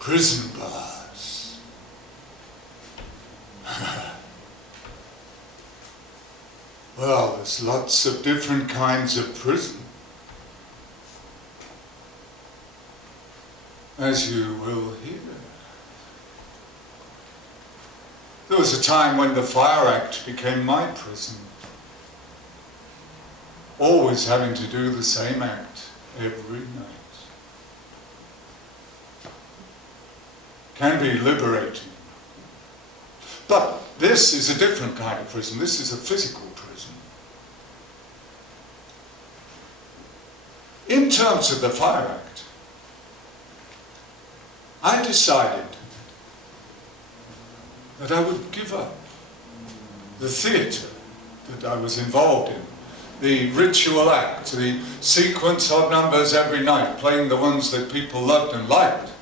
Prison bars. Well, there's lots of different kinds of prison, as you will hear. There was a time when the Fire Act became my prison, always having to do the same act every night. Can be liberating. But this is a different kind of prison. This is a physical prison. In terms of the Fire Act, I decided that I would give up the theatre that I was involved in, the ritual act, the sequence of numbers every night, playing the ones that people loved and liked.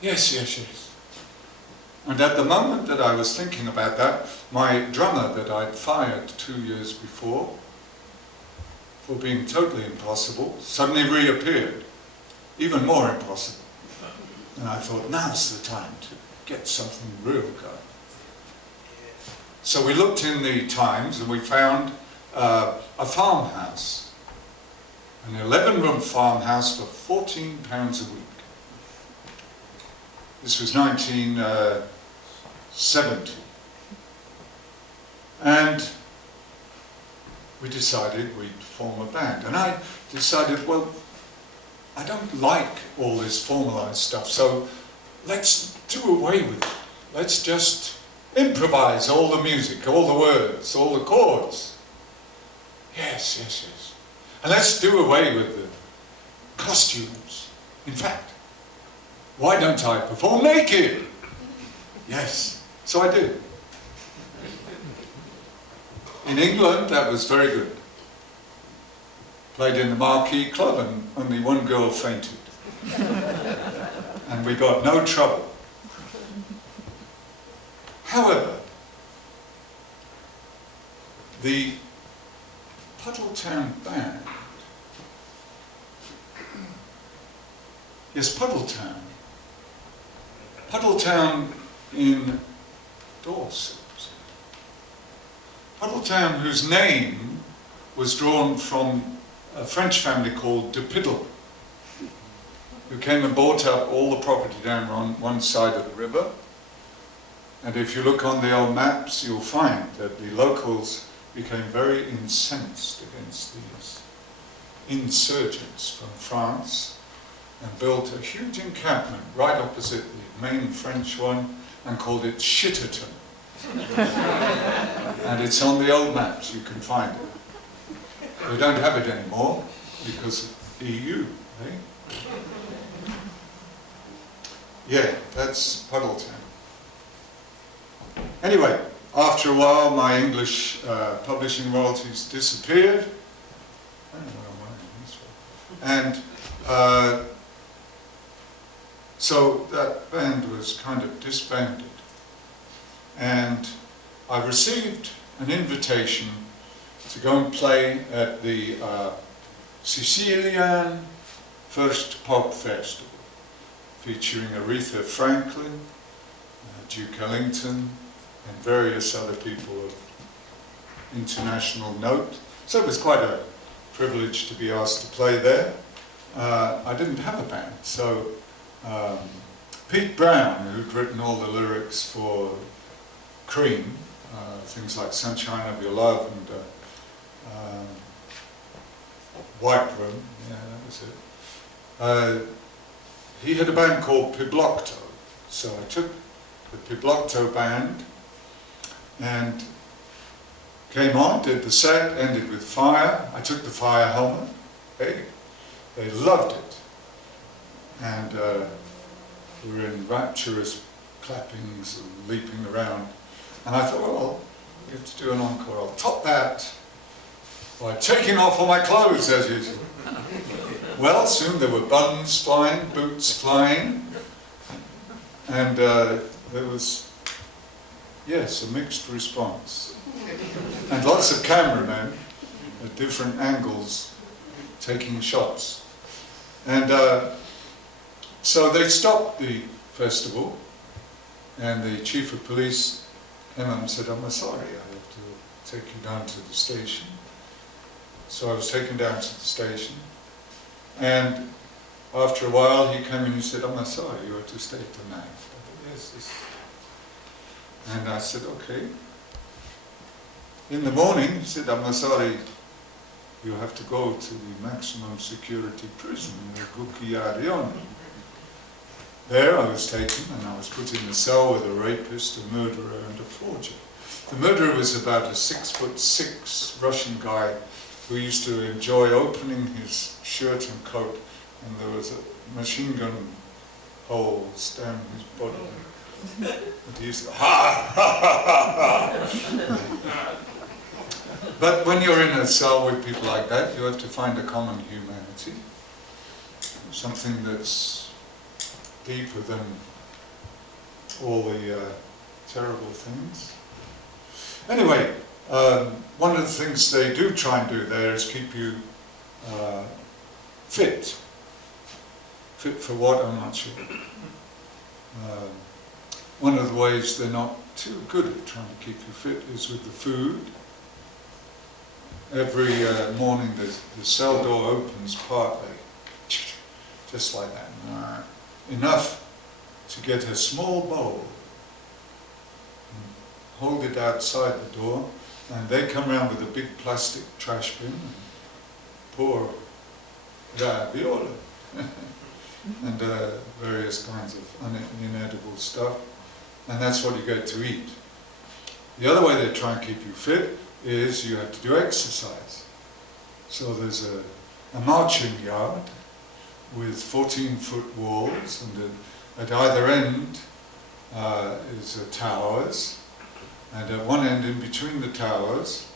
Yes, yes, yes. And at the moment that I was thinking about that, my drummer that I'd fired 2 years before for being totally impossible suddenly reappeared, even more impossible. And I thought, now's the time to get something real going. So we looked in the Times and we found a farmhouse, an 11-room farmhouse for £14 a week. This was 1970. And we decided we'd form a band. And I decided, well, I don't like all this formalized stuff, so let's do away with it. Let's just improvise all the music, all the words, all the chords. Yes, yes, yes. And let's do away with the costumes. In fact, why don't I perform naked? Yes, so I did. In England, that was very good. Played in the Marquee Club and only one girl fainted. And we got no trouble. However, the Puddletown Band, yes, Puddletown in Dorset. Puddletown, whose name was drawn from a French family called de Piddle, who came and bought up all the property down on one side of the river. And if you look on the old maps, you'll find that the locals became very incensed against these insurgents from France and built a huge encampment right opposite the main French one and called it Shitterton. And it's on the old maps, you can find it. They don't have it anymore because of EU, eh? Yeah, that's Puddletown. Anyway, after a while my English publishing royalties disappeared. I don't know what I'm wearing this one. And so that band was kind of disbanded. And I received an invitation to go and play at the Sicilian First Pop Festival, featuring Aretha Franklin, Duke Ellington, and various other people of international note. So it was quite a privilege to be asked to play there. I didn't have a band, so Pete Brown, who'd written all the lyrics for Cream, things like Sunshine of Your Love and White Room, yeah, that was it. He had a band called Piblocto, so I took the Piblocto band and came on, did the set, ended with Fire. I took the Fire helmet. Hey, they loved it. And we were in rapturous clappings and leaping around. And I thought, well, we have to do an encore. I'll top that by taking off all my clothes, as usual. Well, soon there were buns flying, boots flying, And there was, yes, a mixed response. And lots of cameramen at different angles taking shots. And so they stopped the festival, and the chief of police came up and said, "I'm sorry, I have to take you down to the station." So I was taken down to the station, and after a while he came and he said, "I'm sorry, you are to stay tonight." I said, "Yes, yes." And I said, "Okay." In the morning he said, "I'm sorry, you have to go to the maximum security prison, Quay. There I was taken and I was put in a cell with a rapist, a murderer and a forger. The murderer was about a 6'6" Russian guy who used to enjoy opening his shirt and coat, and there was a machine gun holes down his body. And he used to ha ha ha ha. But when you're in a cell with people like that, you have to find a common humanity, something that's deeper than all the terrible things. Anyway, one of the things they do try and do there is keep you fit. Fit for what, I'm not sure. One of the ways they're not too good at trying to keep you fit is with the food. Every morning the cell door opens partly, just like that. Enough to get a small bowl, hold it outside the door, and they come around with a big plastic trash bin and pour ravioli and various kinds of inedible stuff, and that's what you get to eat. The other way they try and keep you fit is you have to do exercise. So there's a marching yard with 14-foot walls, and at either end is towers, and at one end in between the towers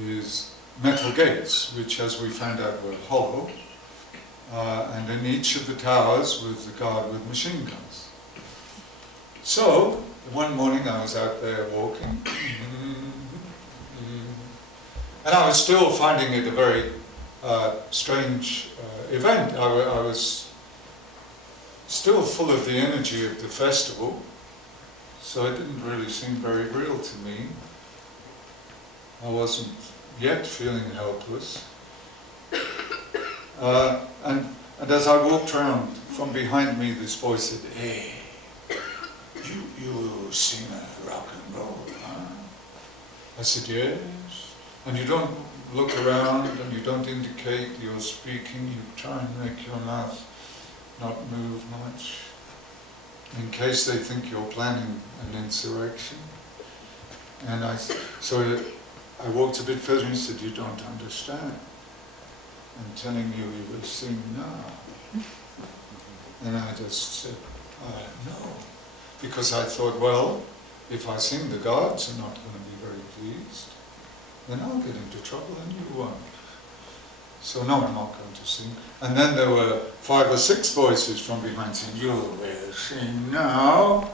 is metal gates, which as we found out were hollow, and in each of the towers was a guard with machine guns. So one morning I was out there walking, and I was still finding it a very strange event. I was still full of the energy of the festival, so it didn't really seem very real to me. I wasn't yet feeling helpless. And as I walked around, from behind me this voice said, "Hey, you sing rock and roll, huh?" I said, "Yes." And you don't look around and you don't indicate you're speaking, you try and make your mouth not move much, in case they think you're planning an insurrection. And so I walked a bit further and he said, "You don't understand. I'm telling you, you will sing now." And I just said, "No." Because I thought, well, if I sing, the guards are not going to be very pleased. Then I'll get into trouble and you won't. So no, I'm not going to sing. And then there were 5 or 6 voices from behind saying, "You will sing now."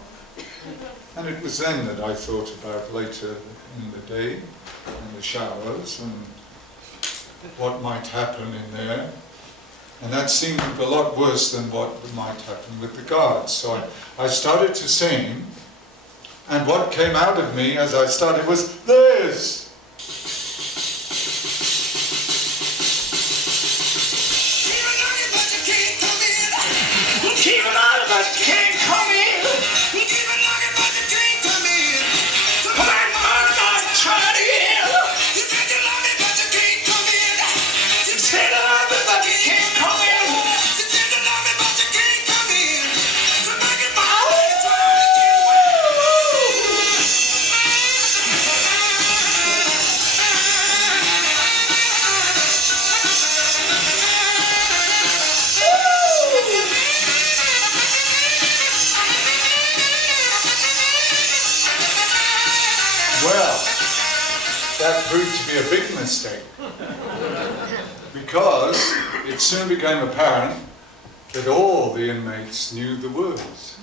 And it was then that I thought about later in the day, in the showers, and what might happen in there. And that seemed a lot worse than what might happen with the guards. So I started to sing, and what came out of me as I started was this. Keep it on, but you can't come in. Keep it knocking, but you can't come in. Come on, I'm trying to get. You said you love me, but you can't come in. You said you love me, but you can't come in. You said you love me, but you can't come in. So make it my way, try to get Well, that proved to be a big mistake, because it soon became apparent that all the inmates knew the words.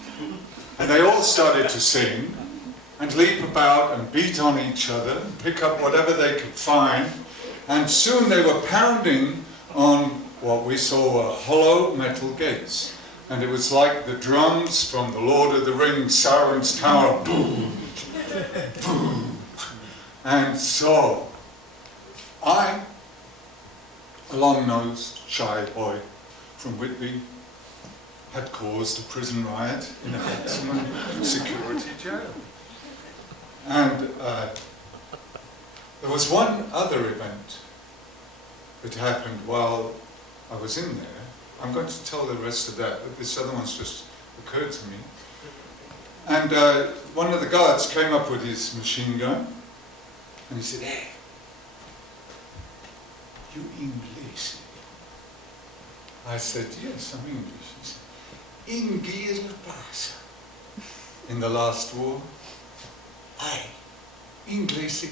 And they all started to sing and leap about and beat on each other and pick up whatever they could find. And soon they were pounding on what we saw were hollow metal gates. And it was like the drums from the Lord of the Rings, Sauron's Tower. Boom, boom. And so I, a long-nosed, shy boy from Whitby, had caused a prison riot in a maximum security jail. And there was one other event that happened while I was in there. I'm going to tell the rest of that, but this other one's just occurred to me. And one of the guards came up with his machine gun, and he said, "Hey, you English?" I said, "Yes, I'm English." He said, "Inglês passa." In the last war, "Aye, English."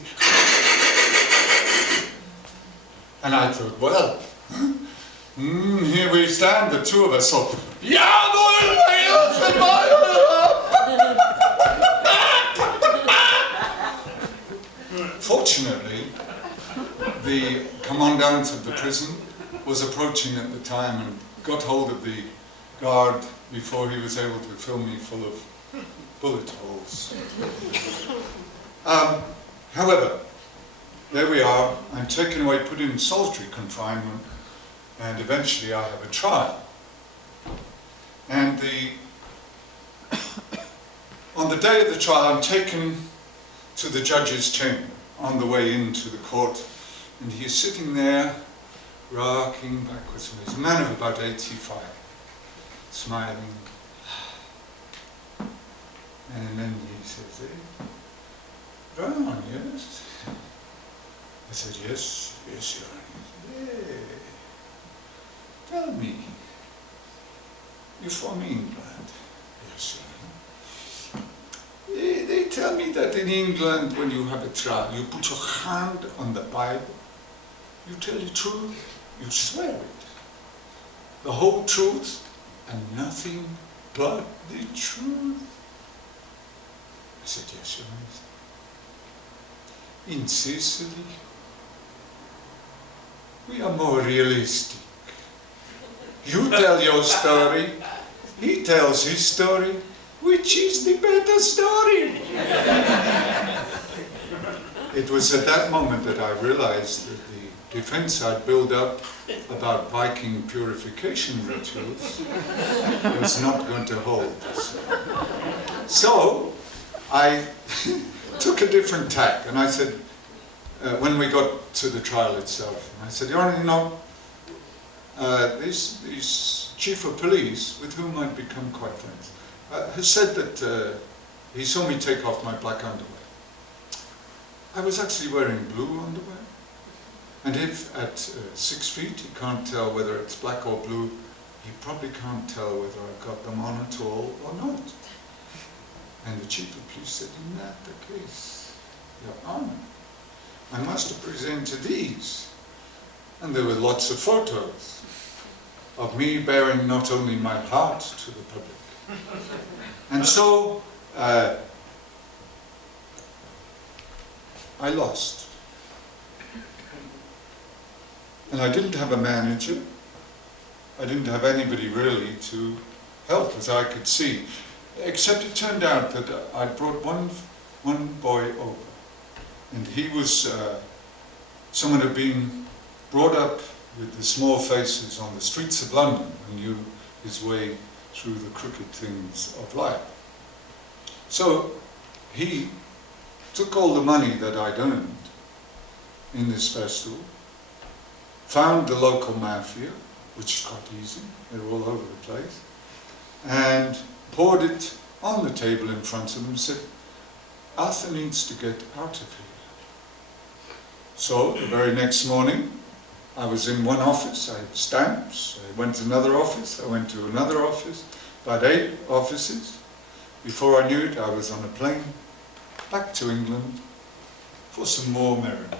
And I thought, well, here we stand, the two of us. So, fortunately, the commandant of the prison was approaching at the time and got hold of the guard before he was able to fill me full of bullet holes. However, there we are. I'm taken away, put in solitary confinement, and eventually I have a trial. And on the day of the trial, I'm taken to the judge's chamber on the way into the court, and he is sitting there, rocking backwards. He's a man of about 85, smiling. And then he says, "Hey, Brown, yes?" I said, yes, Your Honor." "Yeah. Tell me, you're from England?" "Yes, Your Honor." They tell me that in England, when you have a trial, you put your hand on the Bible, you tell the truth, you swear it. The whole truth and nothing but the truth." I said, "Yes, Your Honor." "In Sicily, we are more realistic. You tell your story, he tells his story. Which is the better story?" It was at that moment that I realized that the defense I'd built up about Viking purification rituals was not going to hold. So I took a different tack, and I said, when we got to the trial itself, I said, "Your Honor, you know, this chief of police, with whom I'd become quite friends, has said that he saw me take off my black underwear. I was actually wearing blue underwear, and if at 6 feet he can't tell whether it's black or blue, he probably can't tell whether I've got them on at all or not." And the chief of police said, "In that the case, Your Honor, I must present these." And there were lots of photos of me bearing not only my heart to the public. And so I lost. And I didn't have a manager. I didn't have anybody really to help, as I could see. Except it turned out that I brought one boy over. And he was someone who had been brought up with the small faces on the streets of London and knew his way through the crooked things of life. So he took all the money that I'd earned in this festival, found the local mafia, which is quite easy, they're all over the place, and poured it on the table in front of them and said, "Arthur needs to get out of here." So the very next morning, I was in one office, I had stamps, I went to another office, I went to another office, about 8 offices. Before I knew it, I was on a plane back to England for some more merriment.